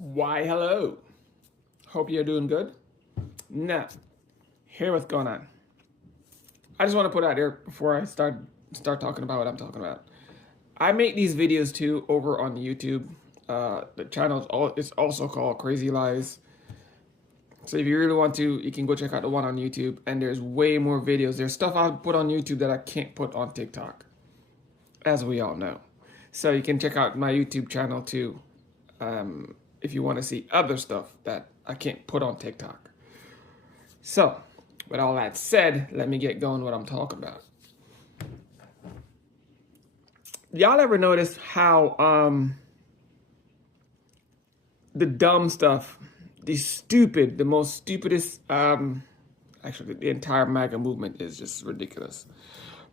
Why, hello. Hope you're doing good. Now, here's what's going on. I just want to put out there before I start talking about what I'm talking about. I make these videos too over on YouTube. The channel is also called Crazy Lies. So if you really want to, you can go check out the one on YouTube. And there's way more videos. There's stuff I put on YouTube that I can't put on TikTok, as we all know. So you can check out my YouTube channel too. If you want to see other stuff that I can't put on TikTok. So, with all that said, let me get going what I'm talking about. Y'all ever notice how the dumb stuff, the most stupidest, actually the entire MAGA movement is just ridiculous.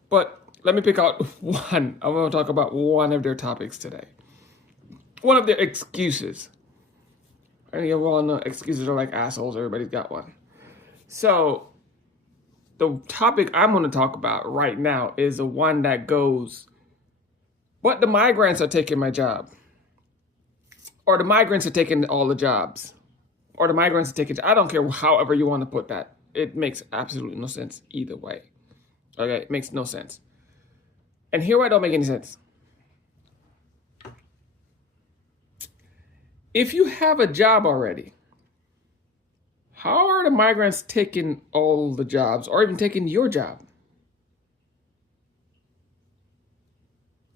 But let me pick out one. I want to talk about one of their topics today. One of their excuses. And you all know excuses are like assholes. Everybody's got one. So the topic I'm going to talk about right now is the one that goes, but the migrants are taking my job. Or the migrants are taking all the jobs. Or the migrants are taking, I don't care however you want to put that. It makes absolutely no sense either way. Okay, it makes no sense. And here why it don't make any sense. If you have a job already, how are the migrants taking all the jobs or even taking your job?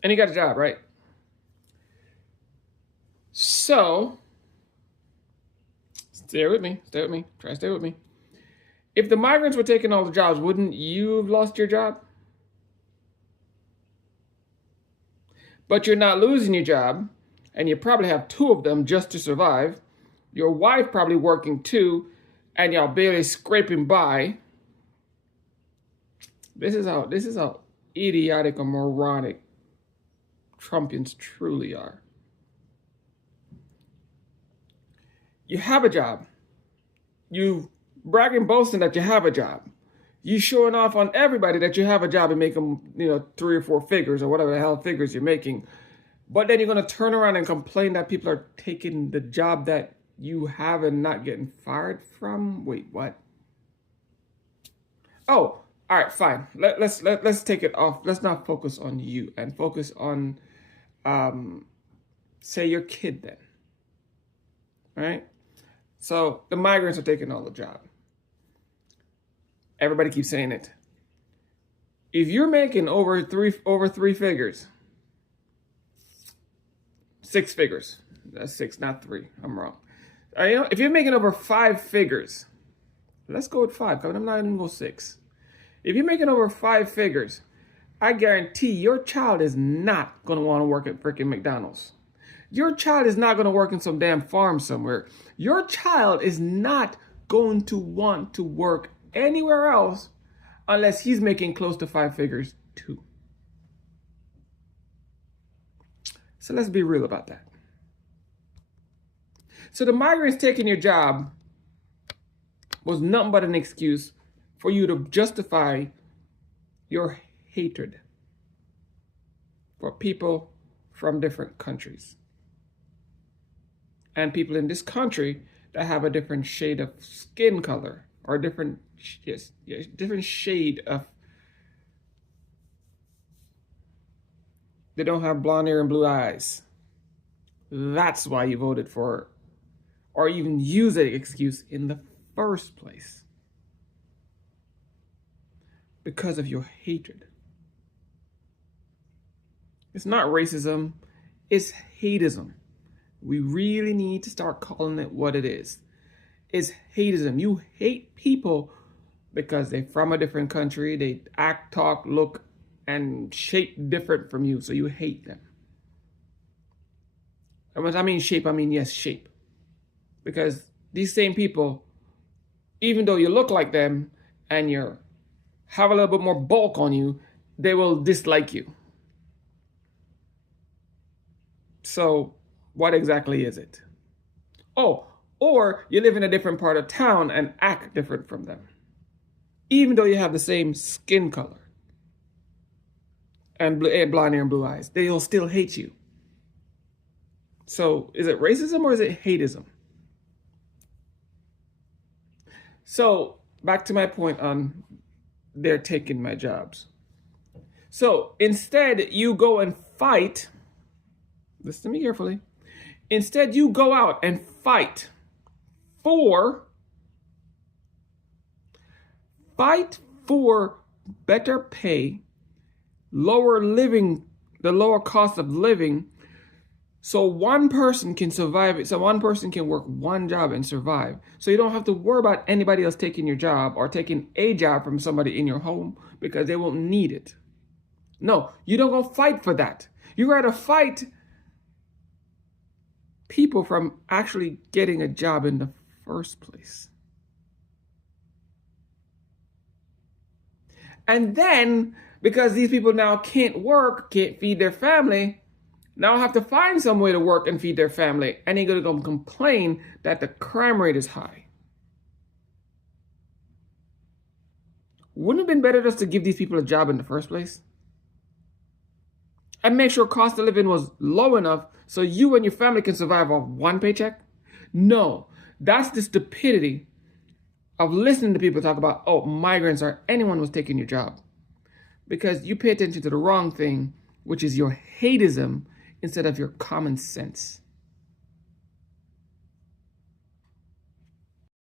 And you got a job, right? So, stay with me, try to stay with me. If the migrants were taking all the jobs, wouldn't you have lost your job? But you're not losing your job, and you probably have two of them just to survive. Your wife probably working too, and y'all barely scraping by. This is how idiotic or moronic Trumpians truly are. You have a job. You bragging, boasting that you have a job. You showing off on everybody that you have a job and make them, 3 or 4 figures or whatever the hell figures you're making. But then you're going to turn around and complain that people are taking the job that you have and not getting fired from? Wait, what? Oh, all right, fine. Let's take it off. Let's not focus on you and focus on, say, your kid then. Right? So the migrants are taking all the job. Everybody keeps saying it. If you're making over three figures, 6 figures. That's 6, not 3. I'm wrong. If you're making over 5 figures, let's go with 5, because I'm not even going to go 6. If you're making over 5 figures, I guarantee your child is not going to want to work at freaking McDonald's. Your child is not going to work in some damn farm somewhere. Your child is not going to want to work anywhere else unless he's making close to 5 figures too. So let's be real about that. So the migrants taking your job was nothing but an excuse for you to justify your hatred for people from different countries. And people in this country that have a different shade of skin color or different shade of, they don't have blonde hair and blue eyes. That's why you voted for, or even use that excuse in the first place. Because of your hatred. It's not racism, it's hateism. We really need to start calling it what it is. It's hateism. You hate people because they're from a different country, they act, talk, look, and shape different from you, so you hate them. And when I mean shape, I mean, yes, shape. Because these same people, even though you look like them and you have a little bit more bulk on you, they will dislike you. So what exactly is it? Oh, or you live in a different part of town and act different from them. Even though you have the same skin color and blonde hair and blue eyes, they'll still hate you. So is it racism or is it hateism? So back to my point on they're taking my jobs. So instead, you go and fight. Listen to me carefully. Instead, you go out and fight for better pay, the lower cost of living, so one person can survive. So one person can work one job and survive. So you don't have to worry about anybody else taking your job or taking a job from somebody in your home because they won't need it. No, you don't go fight for that. You rather fight people from actually getting a job in the first place. And then, because these people now can't work, can't feed their family, now have to find some way to work and feed their family, and they're going to go complain that the crime rate is high. Wouldn't it have been better just to give these people a job in the first place? And make sure cost of living was low enough so you and your family can survive off one paycheck? No, that's the stupidity of listening to people talk about, oh, migrants or anyone was taking your job. Because you pay attention to the wrong thing, which is your hateism instead of your common sense.